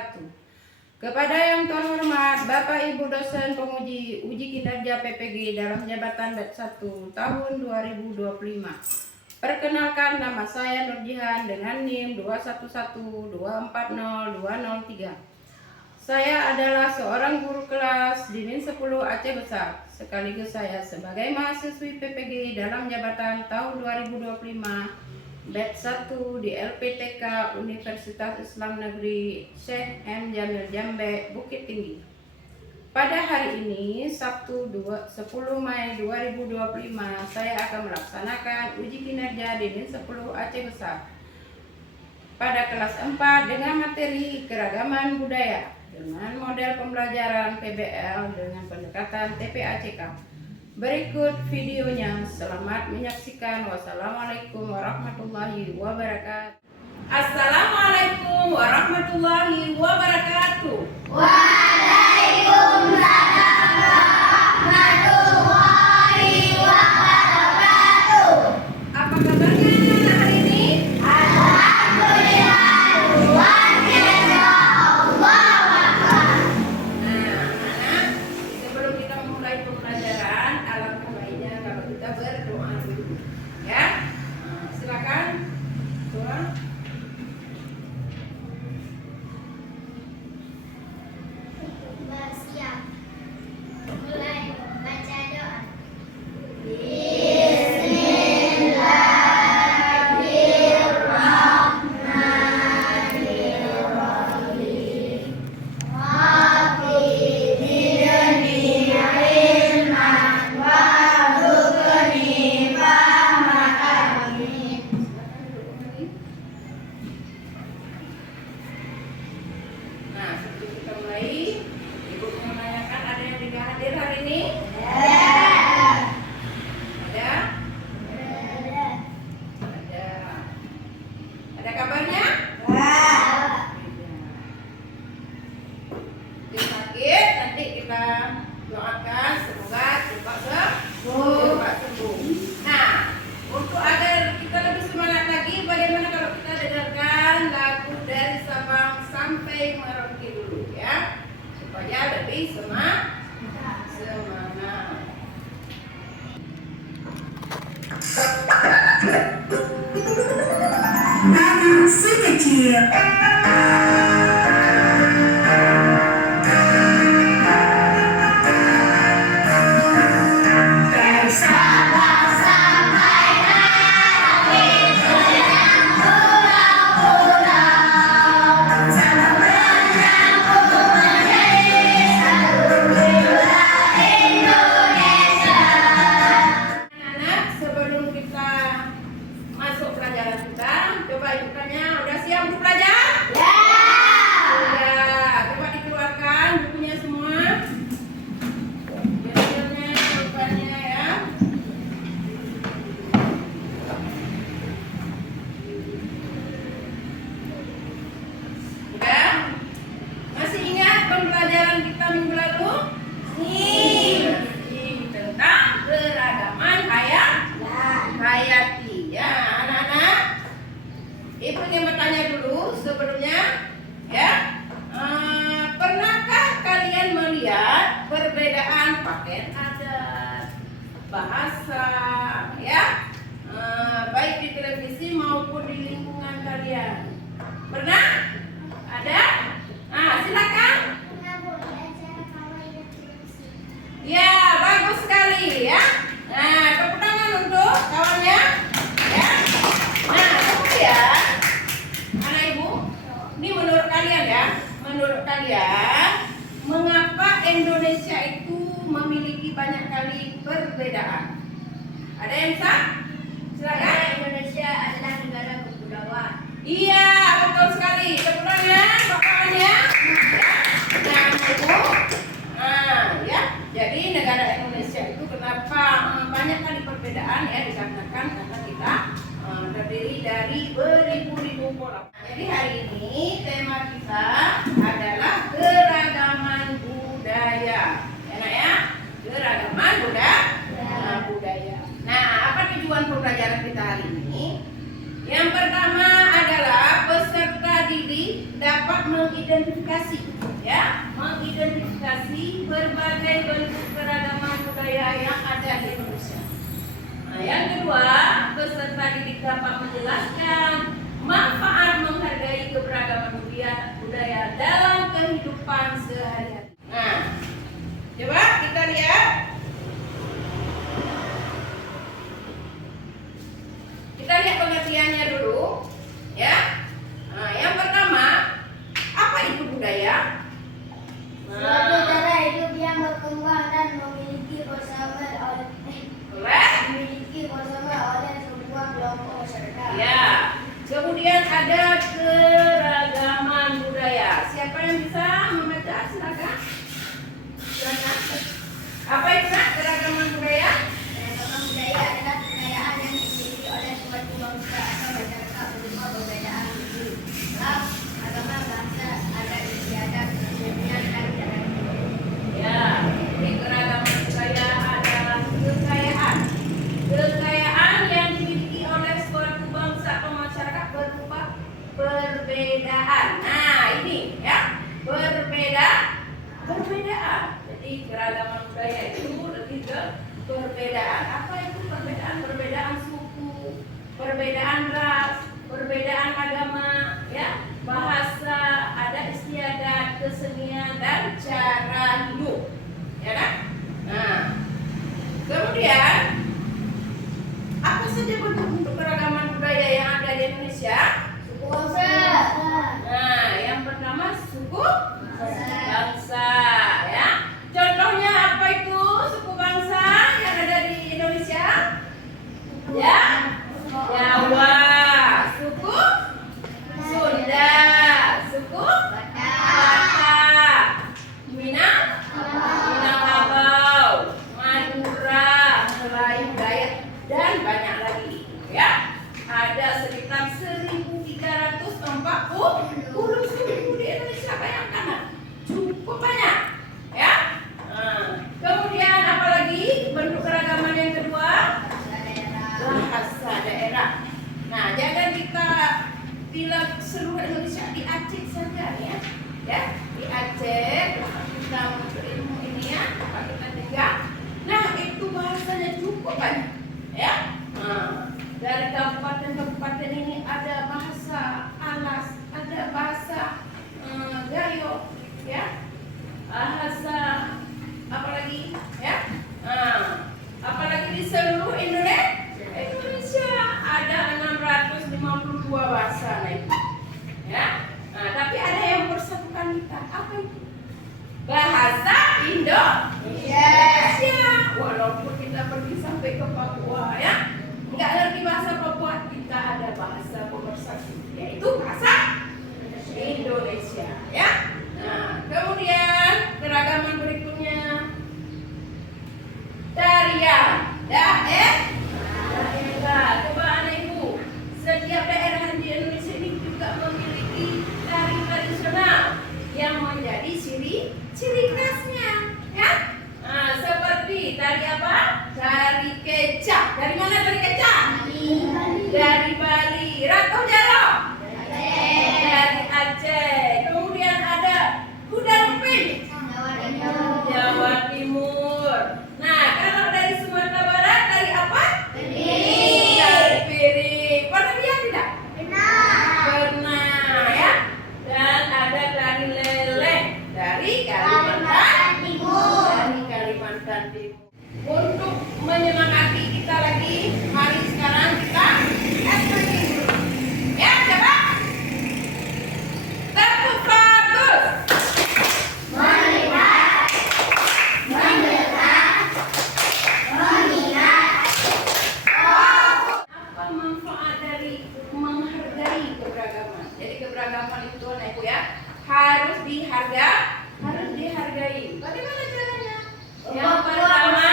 wabarakatuh. Kepada yang terhormat Bapak Ibu dosen penguji uji kinerja PPG dalam jabatan batch 1 tahun 2025. Perkenalkan, nama saya Nurjihan dengan NIM 211240203. Saya adalah seorang guru kelas di NIM 10 Aceh Besar. Sekaligus saya sebagai mahasiswi PPG dalam jabatan tahun 2025 batch 1 di LPTK Universitas Islam Negeri Syekh M. Jamil Jambe, Bukit Tinggi. Pada hari ini, Sabtu 10 Mei 2025, saya akan melaksanakan uji kinerja di NIM 10 Aceh Besar pada kelas 4 dengan materi keragaman budaya dengan model pembelajaran PBL dengan pendekatan TPACK. Berikut videonya, selamat menyaksikan. Wassalamualaikum warahmatullahi wabarakatuh. Assalamualaikum warahmatullahi wabarakatuh. Waalaikumsalam warahmatullahi wabarakatuh. Apa kabarnya anak hari ini? Alhamdulillah, luar biasa, Allahu Akbar. Anak, sebelum kita memulai pembelajaran, alangkah baiknya kalau kita berdoa dulu, ya. Silakan doa. Bersiap. Mulai baca doa. Bismillahirrahmanirrahim. Rabbi zidni ilman warzuqni fahman. Amin. Nah, sebelum kita mulai, Ibu menanyakan ada yang tidak hadir hari ini? Ada? Ada. Ada kabarnya? Dia sakit, nanti kita doakan semoga cepat sembuh. Nah, untuk agar kita lebih semangat lagi, bagaimana kalau kita dengarkan lagu dari Sabang sampai Merauke dulu, ya, supaya lebih semangat. Anak si kecil. Dari Sabang sampai Merauke, goyang pulau-pulau, sama menyambung menjadi satu wilayah Indonesia. Anak-anak, sebelum kita masuk pelajaran kita, coba ibu tanya, udah siap untuk belajar? Udah, coba dikeluarkan bukunya semua. Pensilnya, pulpennya, ya. Udah? Masih ingat pembelajaran kita minggu lalu? Tentang keragaman hayati, ya anak-anak. Ibu ingin bertanya dulu sebelumnya, ya. Pernahkah kalian melihat perbedaan pakaian adat, bahasa, ya, baik di televisi maupun di lingkungan kalian? Pernah? Ada? Nah, silakan. Ya, bagus sekali, ya. Nah, tepuk tangan untuk kawannya, ya. Nah, kemudian anak ibu, ini menurut kalian, ya, menurut kalian mengapa Indonesia itu memiliki banyak kali perbedaan? Ada yang bisa? Silakan. Indonesia adalah negara kepulauan. Iya, betul sekali. Tepuk tangan untuk kawannya, ya. Nah, ibu. Nah, ya. Jadi negara Indonesia itu kenapa banyak kali perbedaan, ya, dikarenakan karena kita terdiri dari beribu-ribu pulau. Jadi hari ini tema kita adalah keragaman budaya. Enak, ya? Keragaman budaya. Nah, apa tujuan pembelajaran kita hari ini? Yang pertama adalah peserta didik dapat mengidentifikasi mengidentifikasi, ya, mengidentifikasi berbagai bentuk keragaman budaya yang ada di Indonesia. Nah, yang kedua, peserta didik dapat menjelaskan manfaat menghargai keberagaman budaya dalam kehidupan sehari-hari. Nah, coba kita lihat. Kita lihat pengertiannya dulu, ya. Nah, yang pertama, apa itu budaya? Suatu cara hidup yang berkembang dan memiliki bersama oleh sebuah kelompok masyarakat. Ya. Kemudian ada keragaman budaya. Siapa yang bisa membaca? Silakan. Silakan. Apa itu keragaman budaya? Keragaman budaya adalah kekayaan yang dimiliki oleh suatu bangsa atau masyarakat berupa perbedaan suku, ras, agama, bahasa, adat, istiadat, kesenian, dan cara hidup. Ya, jadi keragaman budaya adalah kekayaan yang dimiliki oleh suatu bangsa atau masyarakat berupa perbedaan. Nah, ini ya, perbedaan. Jadi keragaman budaya itu lebih ke perbedaan. Apa itu perbedaan? Perbedaan suku, perbedaan ras, perbedaan agama, ya, bahasa, adat istiadat, kesenian, dan cara hidup, ya kan? Nah, kemudian apa saja bentuk keragaman budaya yang ada di Indonesia? Suku bangsa. Nah, yang pertama suku bangsa, ya. Contohnya apa itu suku bangsa yang ada di Indonesia? Ya, Jawa, suku Sunda, suku Batak, Minangkabau, Madura, Melayu, Dayak, dan banyak lagi, ya. Ada sekitar 1.340 suku di Indonesia, bayangkan, cukup banyak, ya. Nah, kemudian apalagi bentuk keragaman yang kedua? Bahasa daerah. Nah, jangan kita bilang seluruh Indonesia, di Aceh saja, ya. Ya, di Aceh kita untuk ilmu ini, ya, tempat kita tinggal. Nah, itu bahasanya cukup banyak, ya. Nah, dari kabupaten-kabupaten ini ada bahasa Alas, ada bahasa Gayo, ya, bahasa apalagi, ya. Nah, apalagi di seluruh Indonesia ada 652 bahasa, ya. Nah, tapi ada yang bersatukan kita. Apa itu? Bahasa Indonesia. Walaupun kita pergi sampai ke Papua, ya, nggak ngerti bahasa Papua, kita ada bahasa pemersatu, yaitu bahasa Indonesia, ya. Nah, kemudian keragaman berikutnya tarian daerah. Coba anak ibu, setiap daerah di Indonesia ini juga memiliki tari tradisional yang menjadi ciri khasnya, ya. Nah, seperti tari apa? Tari kecak. Dari mana tari kecak? Dari Bali. Rantau Jaro? Dari Aceh. Kemudian ada kuda lumping, Jawa Timur. Nah, kalau dari Sumatera Barat, tari apa? Tari piring. Pernah lihat tidak? Pernah, ya. Dan ada tari leleng dari Kalimantan Timur. Untuk menyemangati kita lagi, mari sekarang kita explain dulu. Ya, coba. Tepuk bagus. Melihat, mendengar, mengingat. Apa manfaat dari menghargai keberagaman? Jadi keberagaman itu, anak ibu, ya, harus dihargai. Bagaimana caranya? Yang pertama,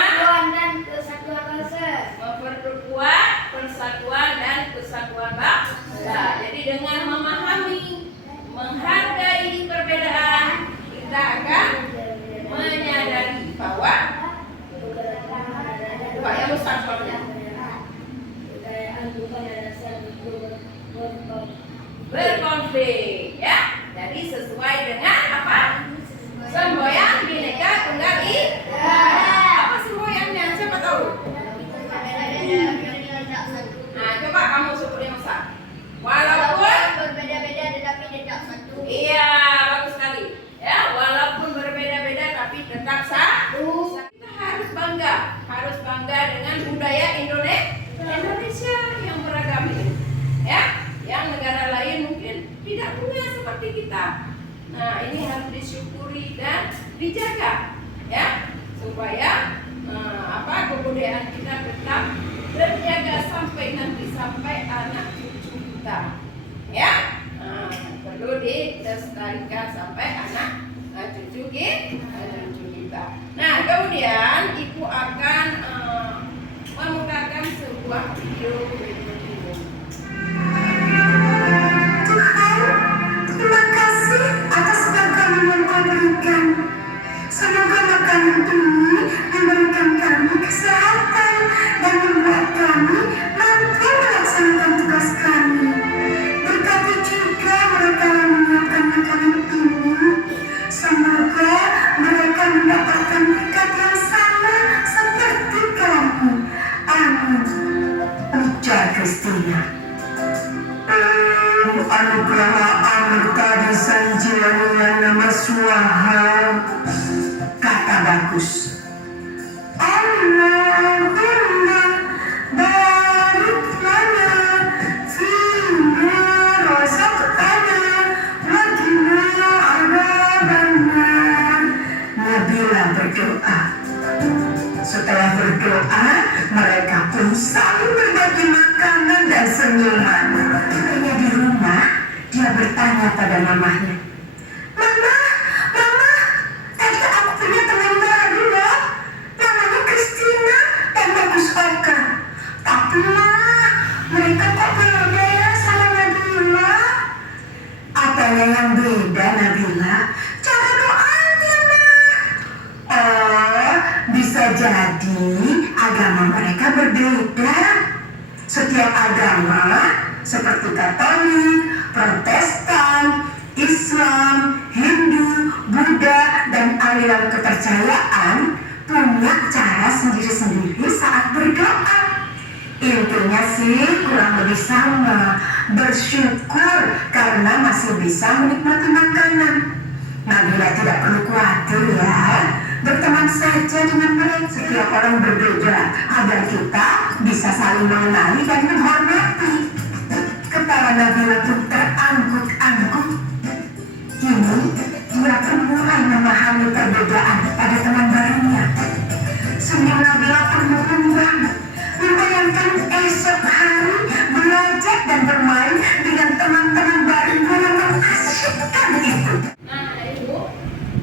Kesatuan bangsa. memperkuat persatuan dan kesatuan bangsa. Jadi dengan memahami, menghargai perbedaan, kita akan menyadari bahwa yang besar soalnya berkonflik, ya. Jadi sesuai dengan apa? Semboyan Bhinneka Tunggal Ika. Apa semboyannya? Siapa tahu? Nah, coba kamu sebutin Musa. Walaupun berbeda-beda tetapi tetap satu. iya, bagus sekali. Ya, walaupun berbeda-beda tapi tetap satu. Kita harus bangga dengan budaya Indonesia yang beragam ini. Ya, yang negara lain mungkin tidak punya seperti kita. Nah, ini harus disyukuri dan dijaga, ya, supaya kebudayaan kita tetap terjaga sampai anak cucu kita, ya. Perlu dilestarikan sampai anak cucu kita. Nah, kemudian ibu akan memutarkan sebuah video berikut ini. Tuhan, terima kasih atas makanan yang Kau berikan. Semoga makanan ini memberikan kami kesehatan dan membuat kami mampu melaksanakan tugas kami. Berkati juga mereka yang menyiapkan makanan ini. Semoga mereka mendapatkan berkat yang sama seperti kami. Amin. Ujar Kristina. Anugerah Amerta di Sanjaya Nama Swaha, kata bagus. Allahumma barik lana fima razaqtana wa qina adzabannar. Nabila berdoa. Setelah berdoa, mereka pun saling berbagi makanan dan senyuman. Hanya di rumah, dia bertanya pada mamahnya, Mama, tadi aku punya teman baru loh. Namanya Kristina dan bagus Oka. Tapi mereka kok beda ya sama Nabila? Apanya yang beda, Nabila? Cara doanya, Oh, bisa jadi agama mereka berbeda. Setiap agama seperti Katolik, Protestan, Islam, Hindu, Buddha, dan aliran kepercayaan punya cara sendiri-sendiri saat berdoa. Intinya sih kurang lebih sama, bersyukur karena masih bisa menikmati makanan. Nabila tidak perlu khawatir ya, berteman saja dengan mereka. Setiap orang berbeda agar kita bisa saling mengenali dan menghormati. Kepala Nabila pun terangguk-angguk. Kini dia pun mulai memahami perbedaan pada teman barunya. Senyum Nabila pun berkembang, membayangkan esok hari belajar dan bermain dengan teman-teman barunya yang mengasyikkan itu. Nah, Ibu,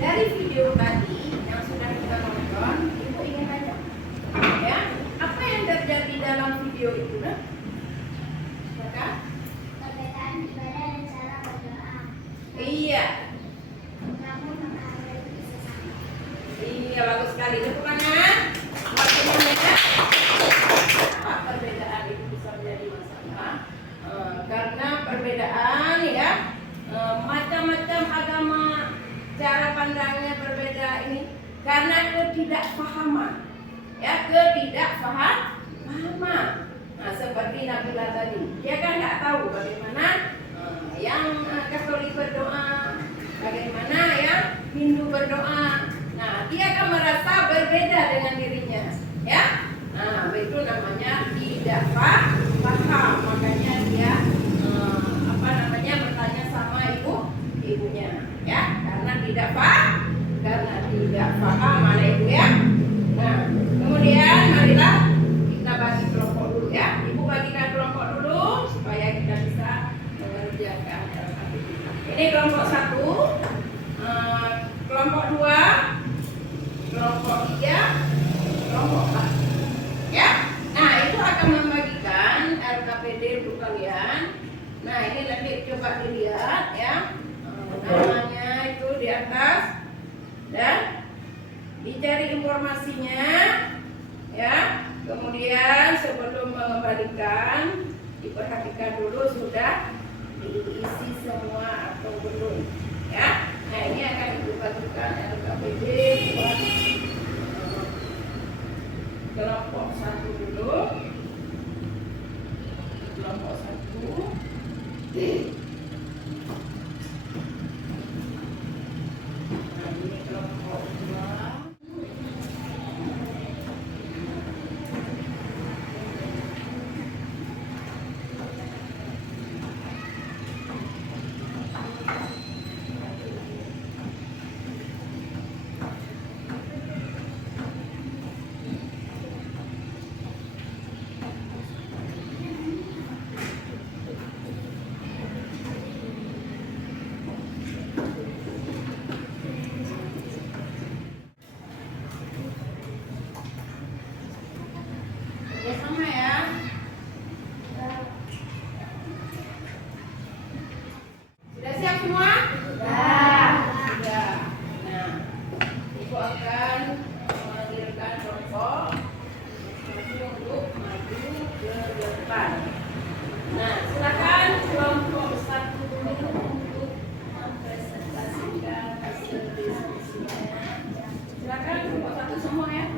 dari video tadi yang sudah kita tonton, Ibu ingin tanya, ya, apa yang terjadi dalam video itu, nah? Maka, Perbedaan ibadah dan cara berdoa. iya, Namun menghargai sesama. iya bagus sekali. Tepukannya, buat semuanya. Apa perbedaan itu bisa menjadi masalah? Karena perbedaan, ya, macam-macam agama, cara pandangnya berbeda ini karena ketidakpahaman, ya, ketidakpahaman. Nah, seperti Nabila tadi, dia kan nggak tahu bagaimana yang Katolik berdoa, bagaimana yang Hindu berdoa. Nah, dia akan merasa berbeda dengan dirinya, ya. Nah, itu namanya tidak paham, makanya dia bertanya sama ibunya, ya, karena tidak paham, mana ibu ya. Nah, kemudian marilah kita bagi kelompok dulu, ya. Ibu bagikan kelompok dulu supaya kita bisa mengerjakan aktivitas. Ini kelompok 1, kelompok 2, kelompok 3, kelompok 4, ya. Nah, itu akan membagikan LKPD untuk kalian. Nah, ini nanti coba dilihat, ya, namanya itu di atas dan dicari informasinya, ya. Kemudian sebelum mengembalikan diperhatikan dulu sudah diisi semua atau belum. siap semua? Sudah. Nah, Ibu akan memanggilkan kelompok untuk maju ke depan. Nah, silakan kelompok 1 untuk mempresentasikan hasil diskusinya. Silakan kelompok 1 semua ya.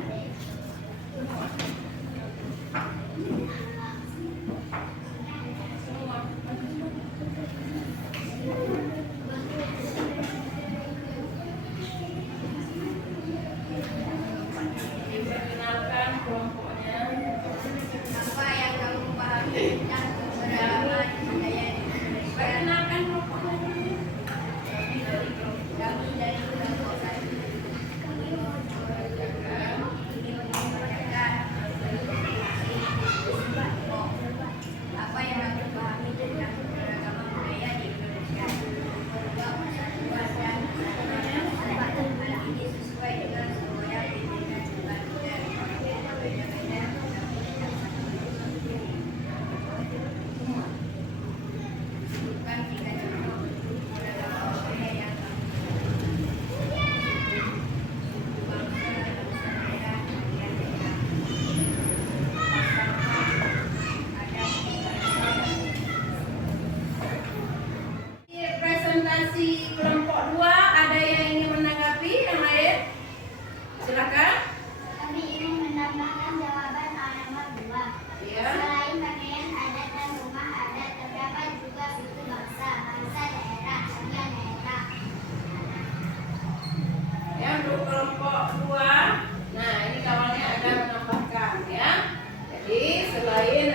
Perkenalkan kelompoknya. Apa yang kamu pahami tentang keberagaman budaya di Indonesia? Perkenalkan kelompoknya. Kami dari kelompok 1 ingin menyampaikan apa yang kamu pahami tentang keberagaman budaya di Indonesia. Luas dan hal ini sesuai dengan semboyan pimpinan debat dan berbeda-beda bukan jika contoh keberagaman budaya yang Presentasi kelompok 2, ada yang ingin menanggapi yang lain? Silakan. Kami ingin menambahkan jawaban halaman 2. Ya. Selain pakaian adat dan rumah adat, terdapat juga suku bangsa, daerah, dan daerah. Ya, untuk kelompok 2. Nah, ini kawannya ada menambahkan ya. Jadi selain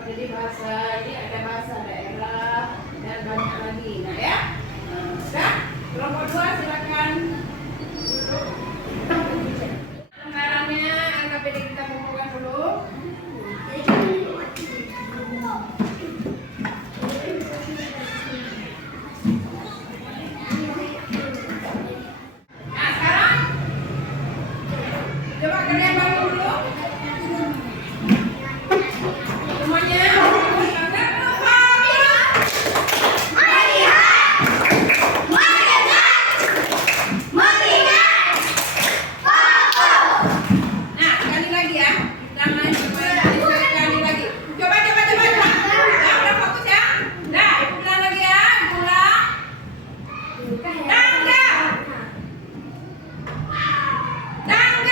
menjadi bahasa, ini ada bahasa daerah dan banyak lagi. Nah ya. Nah, sudah. Kelompok 2 silakan duduk. Anggarannya LKPD kita kumpulkan dulu. Nah, sekarang coba kalian bangun dulu. Semuanya. Nah, sekali lagi ya. Kita main sekali lagi. Coba. Ya, udah fokus ya. Nah, Ibu bilang lagi ya. Ibu ulang. Tangga. Tangga.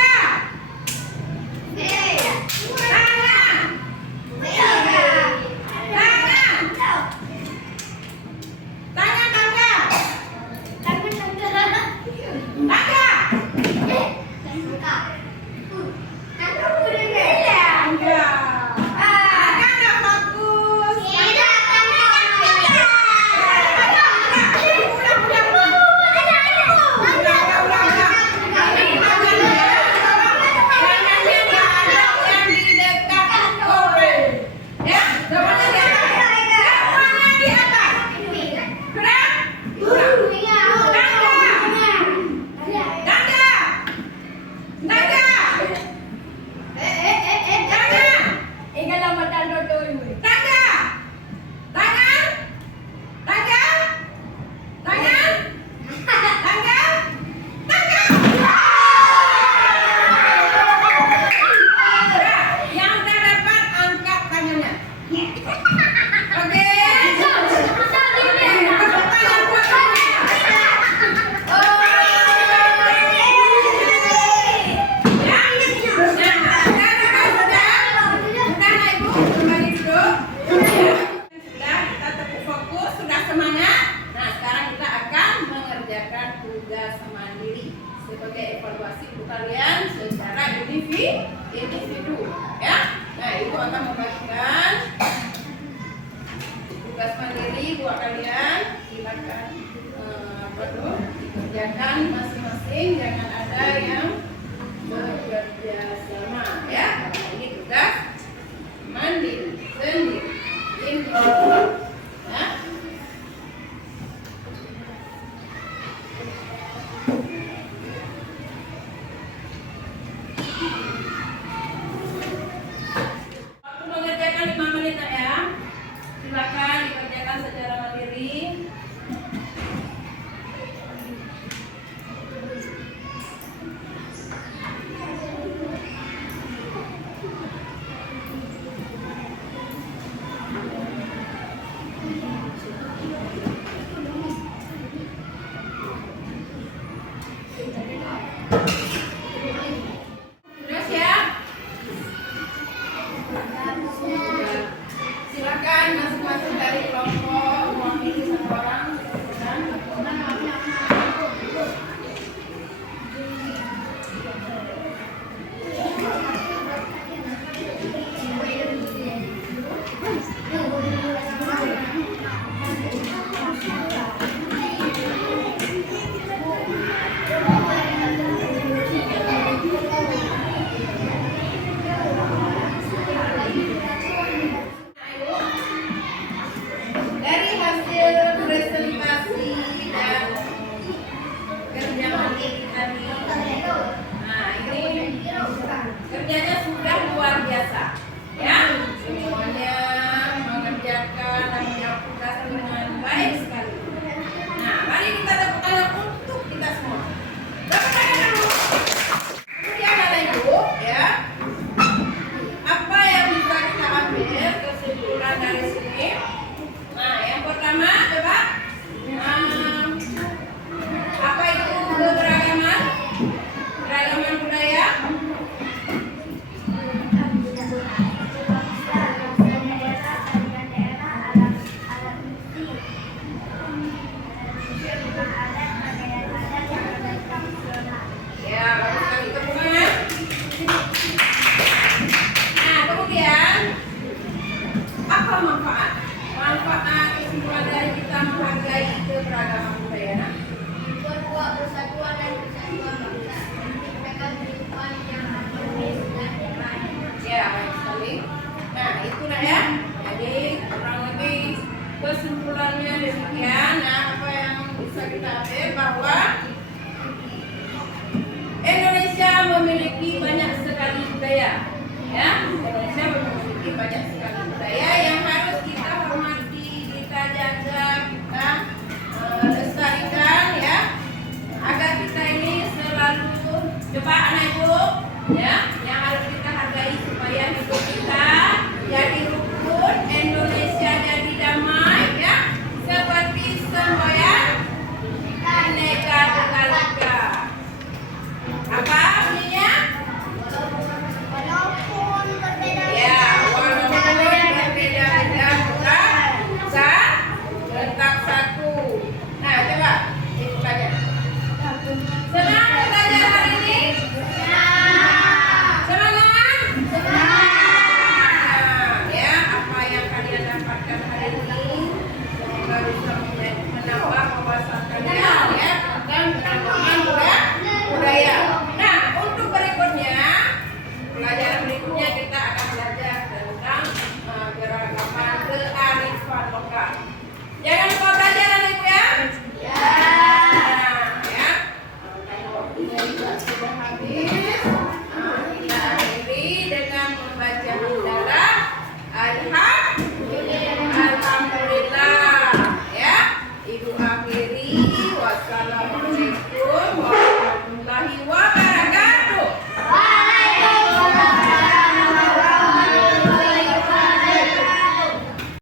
sebagai evaluasi untuk kalian secara individu ya. Nah, Ibu akan membagikan tugas mandiri buat kalian. Silakan dikerjakan masing-masing, jangan ada yang bekerja sama ya. Karena ini tugas mandiri sendiri individu ya. Waktu mengerjakan 5 menit ya. Silakan dikerjakan secara mandiri. Kerjanya sudah luar biasa. Ya, semuanya mengerjakan tugas dengan baik sekali. Nah, mari kita tepuk tangan untuk kita semua. Tepuk tangan dulu. Kemudian Bapak Ibu, ya. Apa yang bisa kita ambil kesimpulan dari sini? Nah, yang pertama, coba. Apa itu keberagaman? Keragaman budaya. Ya, bagus sekali. Tepuk tangan. Nah, kemudian apa manfaat? Manfaat kesimpulan dari kita menghargai keberagaman budaya. Nah, Memperkuat persatuan dan kesatuan bangsa, menciptakan kehidupan yang harmonis dan damai. ya, baik sekali. Nah, itu nah ya. Jadi kurang lebih kesimpulannya demikian. Nah, apa yang bisa kita ambil bahwa Indonesia memiliki banyak sekali budaya. Ya, Indonesia memiliki banyak sekali budaya yang harus kita hormati, kita jaga, kita lestarikan ya, agar kita ini selalu coba anak ibu ya, yang harus kita hargai supaya hidup kita jadi rukun, Indonesia jadi damai ya, seperti semboyan Bhinneka Tunggal Ika. Apa bunyinya? Walaupun berbeda Ya, walaupun berbeda-beda kita tetap satu. Nah, coba itu saja. Senang belajar hari ini? Semangat? Semangat. Ya, apa yang kalian dapatkan hari ini semoga bisa menambah wawasan kalian ya tentang penanaman budaya.